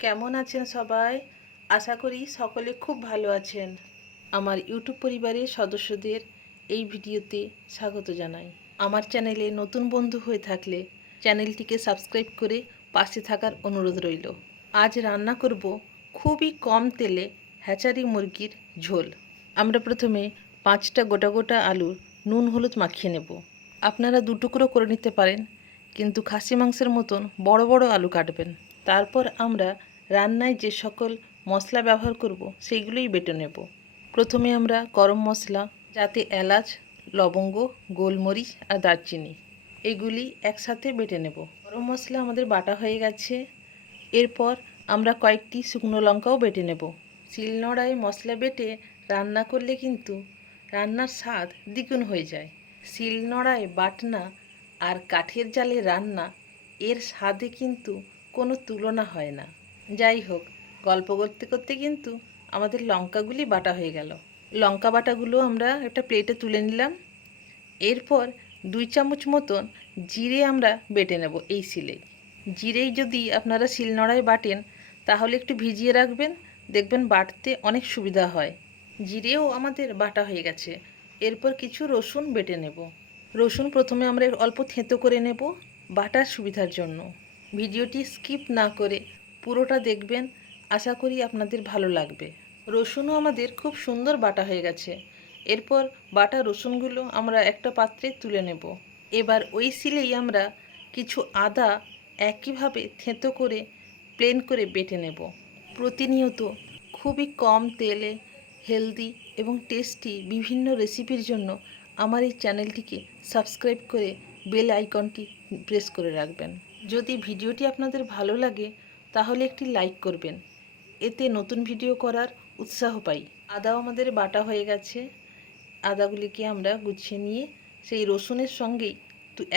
কেমন আছেন সবাই? আশা করি সকলে খুব ভালো আছেন। আমার ইউটিউব পরিবারের সদস্যদের এই ভিডিওতে স্বাগত জানাই। আমার চ্যানেলে নতুন বন্ধু হয়ে থাকলে চ্যানেলটিকে সাবস্ক্রাইব করে পাশে থাকার অনুরোধ রইল। আজ রান্না করব খুবই কম তেলে হ্যাচারি মুরগির ঝোল। আমরা প্রথমে 5টা গোটা গোটা আলু নুন হলুদ মাখিয়ে নেব। আপনারা 2 টুকরো করে নিতে পারেন, কিন্তু খাসি মাংসের মতন বড় বড় আলু কাটবেন। তারপর আমরা রান্নায় যে সকল মশলা ব্যবহার করব সেইগুলোই বেটে নেব। প্রথমে আমরা গরম মশলা, যাতে এলাচ, লবঙ্গ, গোলমরিচ আর দারচিনি, এগুলি একসাথে বেটে নেব। গরম মশলা আমাদের বাটা হয়ে গেছে। এরপর আমরা কয়েকটি শুকনো লঙ্কাও বেটে নেব। শিলনোড়ায় মশলা বেটে রান্না করলে কিন্তু রান্নার স্বাদ দ্বিগুণ হয়ে যায়। শিলনোড়ায় বাটনা আর কাঠের জালে রান্না, এর স্বাদে কিন্তু কোনো তুলনা হয় না। যাই হোক, গল্প করতে করতে কিন্তু আমাদের লঙ্কাগুলি বাটা হয়ে গেল। লঙ্কা বাটাগুলো আমরা একটা প্লেটে তুলে নিলাম। এরপর 2 চামচ মতন জিরে আমরা বেটে নেব এই শিলে। জিরেই যদি আপনারা শিলনোড়ায় বাটেন তাহলে একটু ভিজিয়ে রাখবেন, দেখবেন বাটতে অনেক সুবিধা হয়। জিরেও আমাদের বাটা হয়ে গেছে। এরপর কিছু রসুন বেটে নেব। রসুন প্রথমে আমরা অল্প থেঁতো করে নেব বাটার সুবিধার জন্য। ভিডিওটি স্কিপ না করে পুরোটা দেখবেন, আশা করি আপনাদের ভালো লাগবে। রসুনও আমাদের খুব সুন্দর বাটা হয়ে গেছে। এরপর বাটা রসুনগুলো আমরা একটা পাত্রে তুলে নেব। এবার ওই শিলেই আমরা কিছু আদা একইভাবে থেঁতো করে প্লেন করে বেটে নেব। প্রতিনিয়ত খুবই কম তেলে হেলদি এবং টেস্টি বিভিন্ন রেসিপির জন্য আমার এই চ্যানেলটিকে সাবস্ক্রাইব করে বেল আইকনটি প্রেস করে রাখবেন। যদি ভিডিওটি আপনাদের ভালো লাগে তাহলে একটি লাইক করবেন, এতে নতুন ভিডিও করার উৎসাহ পাই। আদাও আমাদের বাটা হয়ে গেছে। আদাগুলিকে আমরা গুছিয়ে নিয়ে সেই রসুনের সঙ্গেই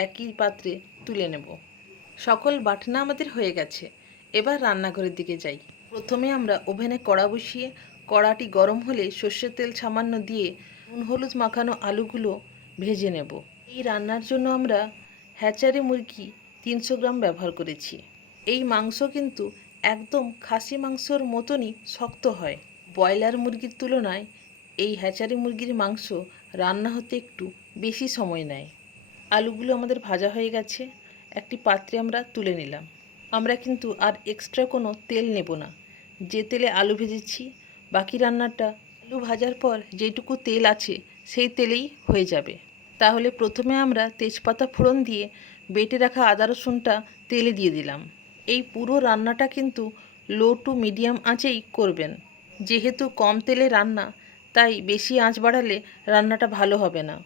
একই পাত্রে তুলে নেব। সকল বাটনা আমাদের হয়ে গেছে। এবার রান্নাঘরের দিকে যাই। প্রথমে আমরা ওভেনে কড়া বসিয়ে কড়াটি গরম হলে সর্ষের তেল সামান্য দিয়ে নুন হলুদ মাখানো আলুগুলো ভেজে নেব। এই রান্নার জন্য আমরা হ্যাচারি মুরগি 300 গ্রাম ব্যবহার করেছি। এই মাংস কিন্তু একদম খাসি মাংসর মতনই শক্ত হয়। ব্রয়লার মুরগির তুলনায় এই হ্যাচারি মুরগির মাংস রান্না হতে একটু বেশি সময় নেয়। আলুগুলো আমাদের ভাজা হয়ে গেছে। একটি পাত্রে আমরা তুলে নিলাম। আমরা কিন্তু আর এক্সট্রা কোনো তেল নেব না। যে তেলে আলু ভেজেছি বাকি রান্নাটা আলু ভাজার পর যেটুকু তেল আছে সেই তেলেই হয়ে যাবে। তাহলে প্রথমে আমরা তেজপাতা ফোড়ন দিয়ে বেটে রাখা আদা রসুনটা তেলে দিয়ে দিলাম। এই পুরো রান্নাটা কিন্তু লো টু মিডিয়াম আঁচেই করবেন। যেহেতু কম তেলে রান্না, তাই বেশি আঁচ বাড়ালে রান্নাটা ভালো হবে না।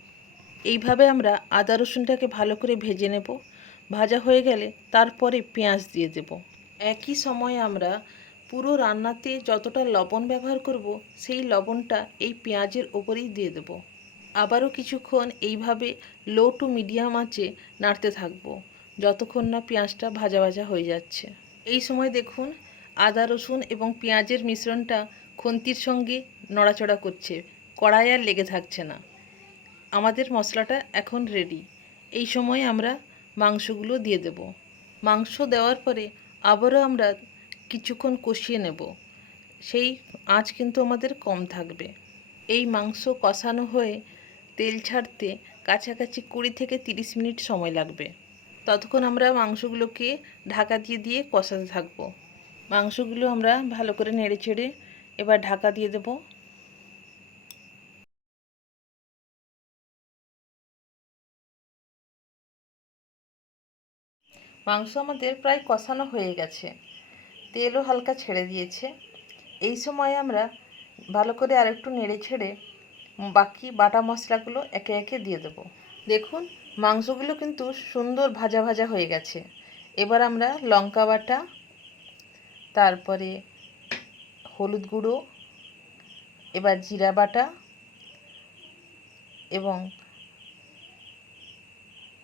এইভাবে আমরা আদা রসুনটাকে ভালো করে ভেজে নেব। ভাজা হয়ে গেলে তারপরে পেঁয়াজ দিয়ে দেব। একই সময়ে আমরা পুরো রান্নাতে যতটা লবণ ব্যবহার করব সেই লবণটা এই পেঁয়াজের ওপরেই দিয়ে দেব। আবারও কিছুক্ষণ এইভাবে লো টু মিডিয়াম আঁচে নাড়তে থাকবো যতক্ষণ না পেঁয়াজটা ভাজা ভাজা হয়ে যাচ্ছে। এই সময় দেখুন আদা রসুন এবং পেঁয়াজের মিশ্রণটা খুন্তির সঙ্গে নড়াচড়া করছে, কড়াই আর লেগে থাকছে না। আমাদের মশলাটা এখন রেডি। এই সময় আমরা মাংসগুলো দিয়ে দেব। মাংস দেওয়ার পরে আবারও আমরা কিছুক্ষণ কষিয়ে নেব। সেই আঁচ কিন্তু আমাদের কম থাকবে। এই মাংস কষানো হয়ে তেল ছাড়তে কাছাকাছি 20 থেকে 30 মিনিট সময় লাগবে। ততক্ষণ আমরা মাংসগুলোকে ঢাকা দিয়ে দিয়ে কষাতে থাকব। মাংসগুলো আমরা ভালো করে নেড়ে চেড়ে এবার ঢাকা দিয়ে দেব। মাংস আমাদের প্রায় কষানো হয়ে গেছে, তেলও হালকা ছেড়ে দিয়েছে। এই সময় আমরা ভালো করে আরেকটু নেড়ে ছেড়ে বাকি বাটা মশলাগুলো একে একে দিয়ে দেব। দেখুন মাংসগুলো কিন্তু সুন্দর ভাজা ভাজা হয়ে গেছে। এবার আমরা লঙ্কা বাটা, তারপরে হলুদ গুঁড়ো, এবার জিরা বাটা এবং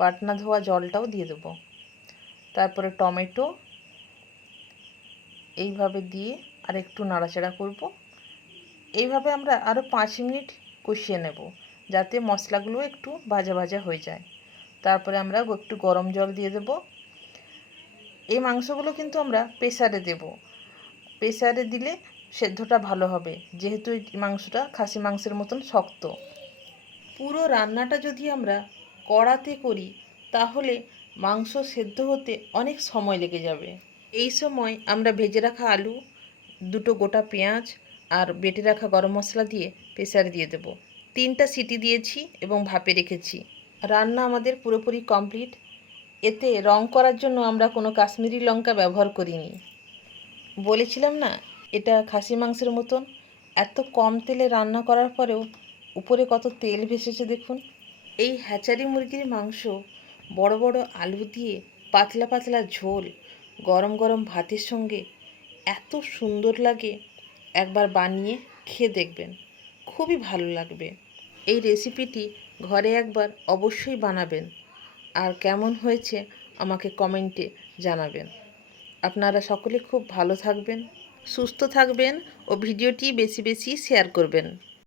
বাটনা ধোয়া জলটাও দিয়ে দেব। তারপরে টমেটো, এইভাবে দিয়ে আর একটু নাড়াচাড়া করব। এইভাবে আমরা আরও 5 মিনিট কষিয়ে নেব যাতে মশলাগুলো একটু ভাজা ভাজা হয়ে যায়। তারপরে আমরা একটু গরম জল দিয়ে দেব। এই মাংসগুলো কিন্তু আমরা প্রেসারে দেব। প্রেসারে দিলে সেদ্ধটা ভালো হবে, যেহেতু এই মাংসটা খাসি মাংসের মতন শক্ত। পুরো রান্নাটা যদি আমরা কড়াতে করি তাহলে মাংস সেদ্ধ হতে অনেক সময় লেগে যাবে। এই সময় আমরা ভেজে রাখা আলু, দুটো গোটা পেঁয়াজ আর বেটে রাখা গরম মশলা দিয়ে প্রেসারে দিয়ে দেবো। 3টা সিটি দিয়েছি এবং ভাপে রেখেছি। রান্না আমাদের পুরোপুরি কমপ্লিট। এতে রং করার জন্য আমরা কোনো কাশ্মীরি লঙ্কা ব্যবহার করিনি। বলেছিলাম না এটা খাসি মাংসের মতন। এত কম তেলে রান্না করার পরেও উপরে কত তেল ভেসেছে দেখুন। এই হ্যাচারি মুরগির মাংস বড় বড় আলু দিয়ে পাতলা পাতলা ঝোল গরম গরম ভাতের সঙ্গে এত সুন্দর লাগে, একবার বানিয়ে খেয়ে দেখবেন, খুবই ভালো লাগবে। এই রেসিপিটি ঘরে একবার অবশ্যই বানাবেন আর কেমন হয়েছে আমাকে কমেন্টে জানাবেন। আপনারা সকলে খুব ভালো থাকবেন, সুস্থ থাকবেন ও ভিডিওটি বেশি বেশি শেয়ার করবেন।